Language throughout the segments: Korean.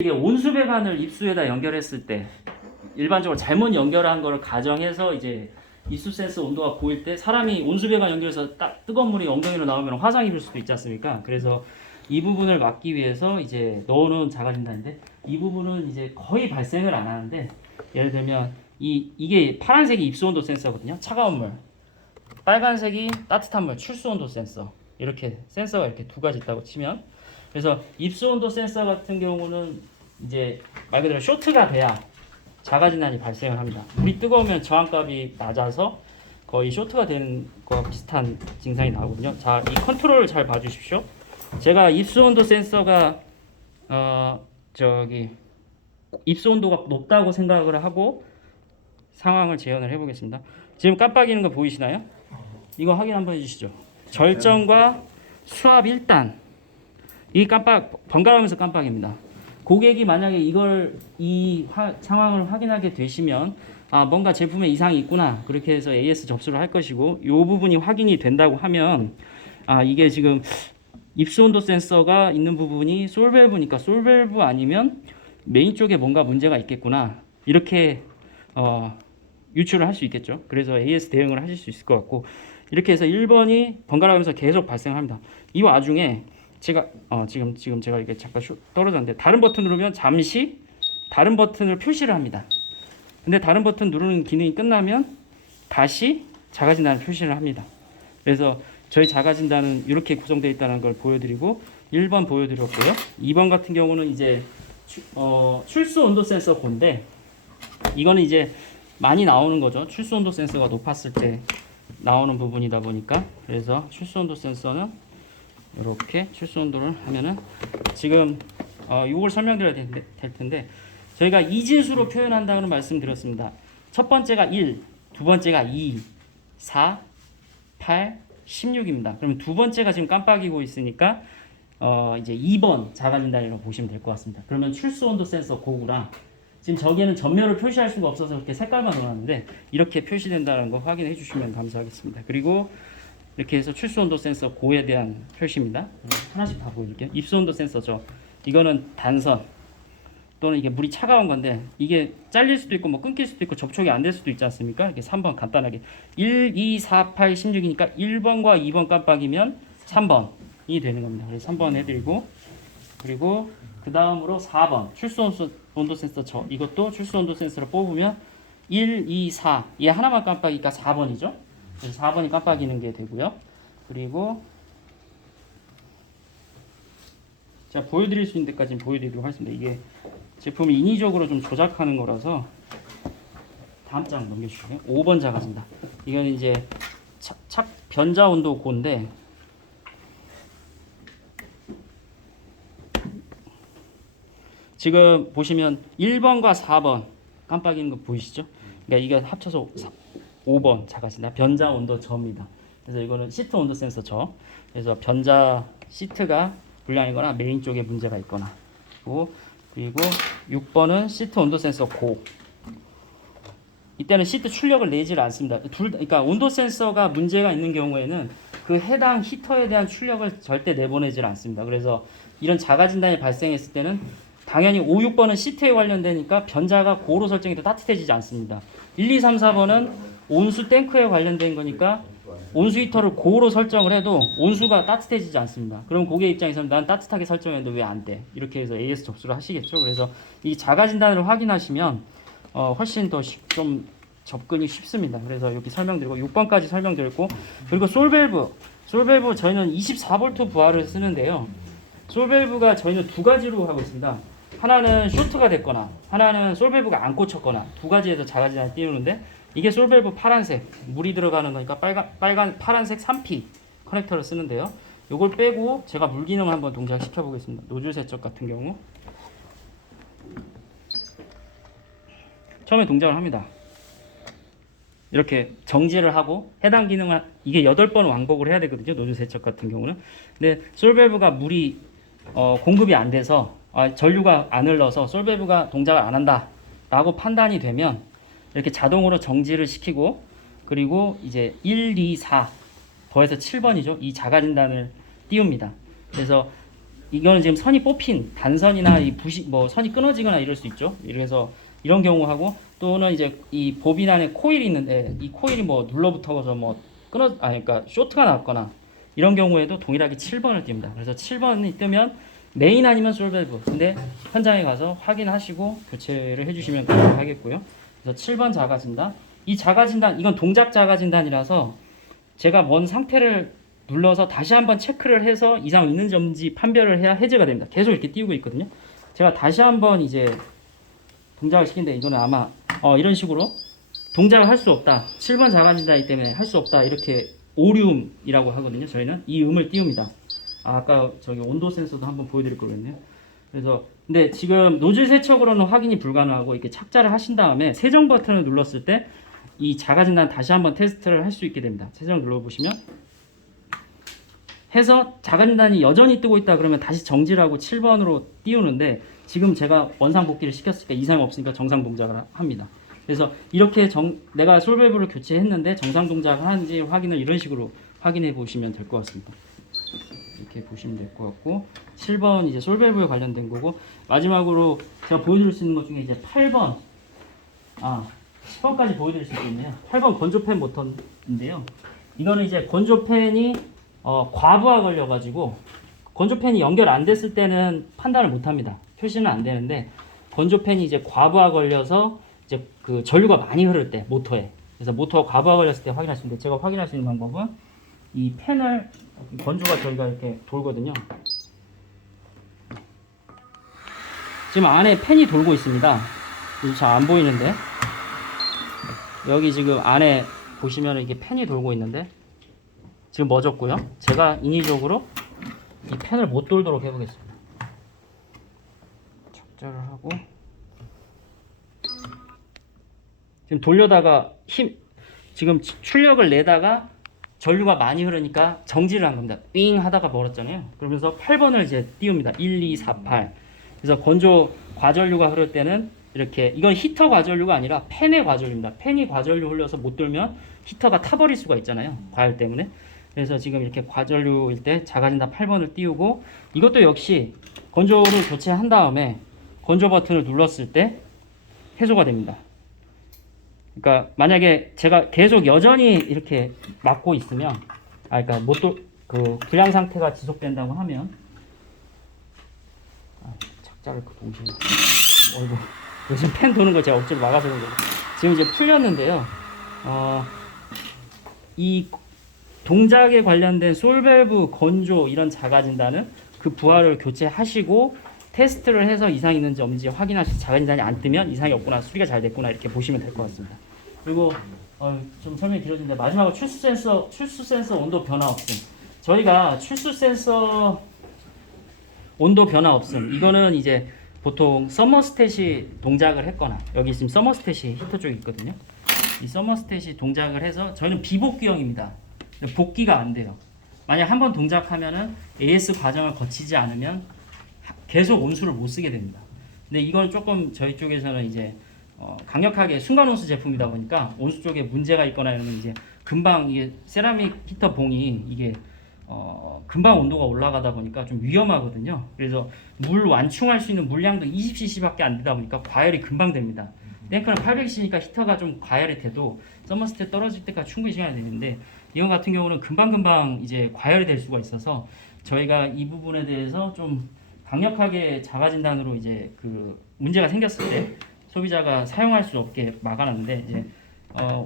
이게 온수 배관을 입수에다 연결했을 때 일반적으로 잘못 연결한 거를 가정해서 이제 입수 센서 온도가 보일 때 사람이 온수 배관 연결해서 딱 뜨거운 물이 엉덩이로 나오면 화상 입을 수도 있지 않습니까? 그래서 이 부분을 막기 위해서 이제 넣어놓은 자가진단인데 이 부분은 이제 거의 발생을 안 하는데 예를 들면 이게 파란색이 입수 온도 센서거든요. 차가운 물, 빨간색이 따뜻한 물, 출수 온도 센서. 이렇게 센서가 이렇게 두 가지 있다고 치면 그래서 입수 온도 센서 같은 경우는 이제 말 그대로 쇼트가 돼야 자가진단이 발생을 합니다. 물이 뜨거우면 저항값이 낮아서 거의 쇼트가 되는 거와 비슷한 증상이 나오거든요. 자, 이 컨트롤을 잘 봐주십시오. 제가 입수 온도 센서가 입수 온도가 높다고 생각을 하고 상황을 재현을 해보겠습니다. 지금 깜빡이는 거 보이시나요? 이거 확인 한번 해주시죠. 절정과 수압 1단 이 번갈아가면서 깜빡입니다. 고객이 만약에 상황을 확인하게 되시면 뭔가 제품에 이상이 있구나 그렇게 해서 AS 접수를 할 것이고 이 부분이 확인이 된다고 하면 이게 지금 입수온도 센서가 있는 부분이 솔밸브니까 솔밸브 아니면 메인 쪽에 뭔가 문제가 있겠구나 이렇게 유추를 할 수 있겠죠. 그래서 AS 대응을 하실 수 있을 것 같고 이렇게 해서 1번이 번갈아가면서 계속 발생합니다. 이 와중에 제가 지금 제가 이게 잠깐 떨어졌는데 다른 버튼 누르면 잠시 다른 버튼을 표시를 합니다. 근데 다른 버튼 누르는 기능이 끝나면 다시 자가진단을 표시를 합니다. 그래서 저희 자가진단은 이렇게 구성되어 있다는 걸 보여드리고 1번 보여드렸고요. 2번 같은 경우는 이제 출수 온도 센서 고인데 이거는 이제 많이 나오는 거죠. 출수 온도 센서가 높았을 때 나오는 부분이다 보니까 그래서 출수 온도 센서는 이렇게 출수 온도를 하면은 지금 이걸 설명드려야 될 텐데 저희가 이진수로 표현한다는 말씀드렸습니다. 첫 번째가 1, 두 번째가 2, 4, 8, 16입니다. 그러면 두 번째가 지금 깜빡이고 있으니까 이제 2번 자가진단이라고 보시면 될 것 같습니다. 그러면 출수 온도 센서 고구랑 지금 저기에는 전면을 표시할 수가 없어서 이렇게 색깔만 넣어놨는데 이렇게 표시된다는 거 확인해 주시면 감사하겠습니다. 그리고 이렇게 해서 출수온도 센서 고에 대한 표시입니다. 하나씩 다 보여드릴게요. 입수온도 센서죠. 이거는 단선 또는 이게 물이 차가운 건데 이게 잘릴 수도 있고 뭐 끊길 수도 있고 접촉이 안 될 수도 있지 않습니까? 이렇게 3번 간단하게 1, 2, 4, 8, 16이니까 1번과 2번 깜빡이면 3번이 되는 겁니다. 그래서 3번 해드리고 그리고 그 다음으로 4번 출수온도 센서 이것도 출수온도 센서를 뽑으면 1, 2, 4 얘 하나만 깜빡이니까 4번이죠. 그래서 4번이 깜빡이는 게 되고요. 그리고 제가 보여드릴 수 있는 데까지는 보여드리도록 하겠습니다. 이게 제품이 인위적으로 좀 조작하는 거라서 다음 장 넘겨주시고요. 5번 자가진단. 이건 이제 변자 온도 고인데 지금 보시면 1번과 4번 깜빡이는 거 보이시죠? 그러니까 이게 합쳐서 5번 자가진단 변자 온도 저입니다. 그래서 이거는 시트 온도 센서 저. 그래서 변자 시트가 불량이거나 메인 쪽에 문제가 있거나. 그리고 6번은 시트 온도 센서 고. 이때는 시트 출력을 내질 않습니다. 그러니까 온도 센서가 문제가 있는 경우에는 그 해당 히터에 대한 출력을 절대 내보내질 않습니다. 그래서 이런 자가진단이 발생했을 때는 당연히 5, 6번은 시트에 관련되니까 변자가 고로 설정이 더 따뜻해지지 않습니다. 1, 2, 3, 4번은 온수 탱크에 관련된 거니까 온수 히터를 고로 설정을 해도 온수가 따뜻해지지 않습니다. 그럼 고객 입장에서는 난 따뜻하게 설정했는데 왜 안 돼? 이렇게 해서 AS 접수를 하시겠죠. 그래서 이 자가진단을 확인하시면 훨씬 더 좀 접근이 쉽습니다. 그래서 여기 설명드리고 6번까지 설명드렸고 그리고 솔밸브 저희는 24V 부하를 쓰는데요. 솔밸브가 저희는 두 가지로 하고 있습니다. 하나는 쇼트가 됐거나 하나는 솔밸브가 안 꽂혔거나 두 가지에서 자가진단을 띄우는데 이게 솔밸브 파란색 물이 들어가는 거니까 파란색 3P 커넥터를 쓰는데요. 요걸 빼고 제가 물 기능을 한번 동작시켜 보겠습니다. 노즐 세척 같은 경우 처음에 동작을 합니다. 이렇게 정지를 하고 해당 기능을 이게 8번 왕복을 해야 되거든요. 노즐 세척 같은 경우는. 근데 솔밸브가 물이 공급이 안 돼서 전류가 안 흘러서 솔밸브가 동작을 안 한다 라고 판단이 되면 이렇게 자동으로 정지를 시키고 그리고 이제 1, 2, 4 더해서 7번이죠. 이 자가진단을 띄웁니다. 그래서 이거는 지금 선이 뽑힌 단선이나 이 부식 뭐 선이 끊어지거나 이럴 수 있죠. 그래서 이런 경우하고 또는 이제 이 보빈 안에 코일이 있는데 이 코일이 뭐 눌러붙어서 뭐 그러니까 쇼트가 났거나 이런 경우에도 동일하게 7번을 띄웁니다. 그래서 7번이 뜨면 메인 아니면 솔밸브. 근데 현장에 가서 확인하시고 교체를 해주시면 가능하겠고요. 그래서 7번 자가 진단. 이 자가 진단 이건 동작 자가 진단이라서 제가 먼 상태를 눌러서 다시 한번 체크를 해서 이상 있는지 없는지 판별을 해야 해제가 됩니다. 계속 이렇게 띄우고 있거든요. 제가 다시 한번 이제 동작을 시킨데 이거는 아마 이런 식으로 동작을 할 수 없다. 7번 자가 진단이기 때문에 할 수 없다. 이렇게 오류음이라고 하거든요. 저희는 이 음을 띄웁니다. 아까 저기 온도 센서도 한번 보여드릴 거겠네요. 그래서 근데 지금 노즐 세척으로는 확인이 불가능하고 이렇게 착자를 하신 다음에 세정 버튼을 눌렀을 때 이 자가 진단 다시 한번 테스트를 할 수 있게 됩니다. 세정 눌러보시면 해서 자가 진단이 여전히 뜨고 있다 그러면 다시 정지를 하고 7번으로 띄우는데 지금 제가 원상 복귀를 시켰으니까 이상이 없으니까 정상 동작을 합니다. 그래서 이렇게 내가 솔밸브를 교체했는데 정상 동작을 하는지 확인을 이런 식으로 확인해 보시면 될 것 같습니다. 이렇게 보시면 될 것 같고 7번 이제 솔밸브에 관련된 거고 마지막으로 제가 보여드릴 수 있는 것 중에 이제 8번 10번까지 보여드릴 수 있겠네요. 8번 건조팬 모터인데요. 이거는 이제 건조팬이 과부하 걸려가지고 건조팬이 연결 안 됐을 때는 판단을 못합니다. 표시는 안 되는데 건조팬이 이제 과부하 걸려서 이제 그 전류가 많이 흐를 때 모터에 그래서 모터가 과부하 걸렸을 때 확인할 수 있는데 제가 확인할 수 있는 방법은 이 팬을 건조가 저희가 이렇게 돌거든요. 지금 안에 팬이 돌고 있습니다. 잘 안 보이는데 여기 지금 안에 보시면 이게 팬이 돌고 있는데 지금 멎었고요. 제가 인위적으로 이 팬을 못 돌도록 해보겠습니다. 착자를 하고 지금 돌려다가 지금 출력을 내다가 전류가 많이 흐르니까 정지를 한 겁니다. 윙 하다가 멀었잖아요. 그러면서 8번을 이제 띄웁니다. 1, 2, 4, 8. 그래서 건조 과전류가 흐를 때는 이렇게 이건 히터 과전류가 아니라 팬의 과전류입니다. 팬이 과전류 흘려서 못 돌면 히터가 타버릴 수가 있잖아요. 과열 때문에. 그래서 지금 이렇게 과전류일 때 자가진단 8번을 띄우고 이것도 역시 건조를 교체한 다음에 건조 버튼을 눌렀을 때 해소가 됩니다. 그러니까 만약에 제가 계속 여전히 이렇게 막고 있으면 그러니까 그 불량 상태가 지속된다고 하면 착자를 그 동시에 요즘 팬 도는 거 제가 억지로 막아서 그런 거고 지금 이제 풀렸는데요. 이 동작에 관련된 솔밸브 건조 이런 자가 진단은 그 부하를 교체하시고 테스트를 해서 이상이 있는지 없는지 확인하시고 자가 진단이 안 뜨면 이상이 없구나 수리가 잘 됐구나 이렇게 보시면 될 것 같습니다. 그리고 좀 설명이 길어지는데 마지막으로 출수 센서 온도 변화 없음. 저희가 출수 센서 온도 변화 없음. 이거는 이제 보통 서머스탯이 동작을 했거나 여기 지금 서머스탯이 히터 쪽에 있거든요. 이 서머스탯이 동작을 해서 저희는 비복귀형입니다. 복귀가 안 돼요. 만약 한번 동작하면은 AS 과정을 거치지 않으면 계속 온수를 못 쓰게 됩니다. 근데 이걸 조금 저희 쪽에서는 이제 강력하게 순간 온수 제품이다 보니까 온수 쪽에 문제가 있거나 이러면 이제 금방 이게 세라믹 히터 봉이 이게 금방 온도가 올라가다 보니까 좀 위험하거든요. 그래서 물 완충할 수 있는 물량도 20cc밖에 안 되다 보니까 과열이 금방 됩니다. 탱크는 800cc니까 히터가 좀 과열이 돼도 서머스탯 떨어질 때까지 충분히 시간이 되는데 이건 같은 경우는 금방금방 이제 과열이 될 수가 있어서 저희가 이 부분에 대해서 좀 강력하게 자가 진단으로 이제 그 문제가 생겼을 때 소비자가 사용할 수 없게 막아놨는데 이제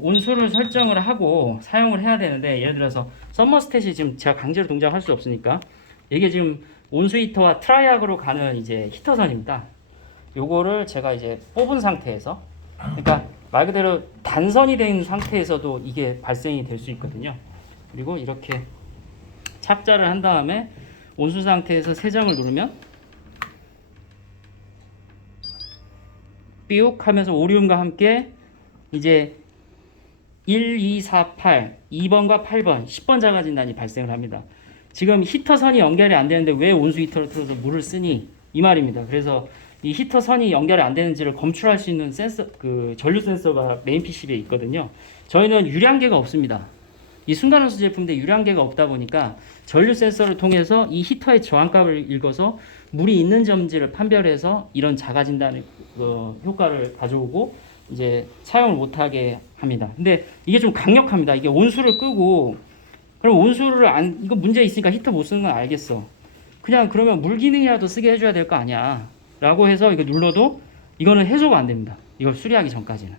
온수를 설정을 하고 사용을 해야 되는데 예를 들어서 서머스탯이 지금 제가 강제로 동작할 수 없으니까 이게 지금 온수 히터와 트라이악으로 가는 이제 히터선입니다. 요거를 제가 이제 뽑은 상태에서 그러니까 말 그대로 단선이 된 상태에서도 이게 발생이 될 수 있거든요. 그리고 이렇게 착자를 한 다음에 온수 상태에서 세정을 누르면 삐욱 하면서 오리움과 함께 이제 1, 2, 4, 8, 2번과 8번, 10번 자가 진단이 발생을 합니다. 지금 히터선이 연결이 안 되는데 왜 온수 히터를 틀어서 물을 쓰니? 이 말입니다. 그래서 이 히터선이 연결이 안 되는지를 검출할 수 있는 센서, 그 전류 센서가 메인 PCB에 있거든요. 저희는 유량계가 없습니다. 이 순간원소 제품인데 유량계가 없다 보니까 전류 센서를 통해서 이 히터의 저항값을 읽어서 물이 있는 점지를 판별해서 이런 자가 진단의 효과를 가져오고 이제 사용을 못하게 합니다. 근데 이게 좀 강력합니다. 이게 온수를 끄고 그럼 온수를 안 이거 문제 있으니까 히터 못 쓰는 건 알겠어. 그냥 그러면 물 기능이라도 쓰게 해줘야 될 거 아니야. 라고 해서 이거 눌러도 이거는 해소가 안 됩니다. 이걸 수리하기 전까지는.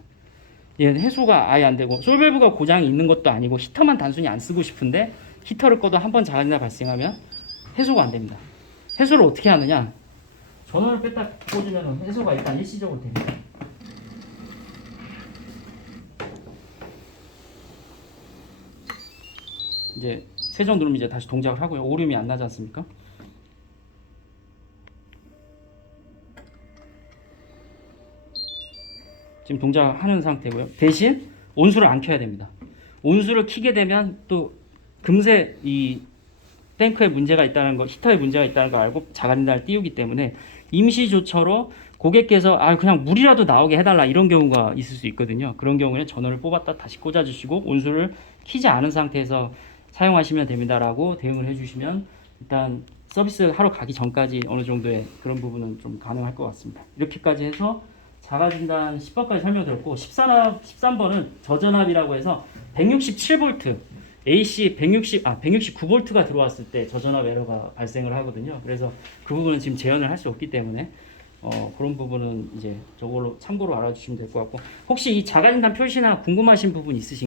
얘는 해소가 아예 안 되고 솔밸브가 고장이 있는 것도 아니고 히터만 단순히 안 쓰고 싶은데 히터를 꺼도 한 번 자가진단 발생하면 해소가 안 됩니다. 해소를 어떻게 하느냐? 전원을 뺐다 꽂으면 해소가 일단 일시적으로 됩니다. 이제 세정 누르면 이제 다시 동작을 하고요. 오름이 안 나지 않습니까? 지금 동작하는 상태고요. 대신 온수를 안 켜야 됩니다. 온수를 켜게 되면 또 금세 이 탱크에 문제가 있다는 거, 히터에 문제가 있다는 거 알고 자가진단을 띄우기 때문에 임시 조처로 고객께서 그냥 물이라도 나오게 해달라 이런 경우가 있을 수 있거든요. 그런 경우에는 전원을 뽑았다 다시 꽂아주시고 온수를 켜지 않은 상태에서 사용하시면 됩니다라고 대응을 해주시면 일단 서비스 하러 가기 전까지 어느 정도의 그런 부분은 좀 가능할 것 같습니다. 이렇게까지 해서 자가진단 10번까지 설명드렸고 13번은 저전압이라고 해서 167V AC 169V가 들어왔을 때 저전압 에러가 발생을 하거든요. 그래서 그 부분은 지금 재현을 할 수 없기 때문에 그런 부분은 이제 저걸로 참고로 알아주시면 될 것 같고 혹시 이 자가진단 표시나 궁금하신 부분 있으신가요?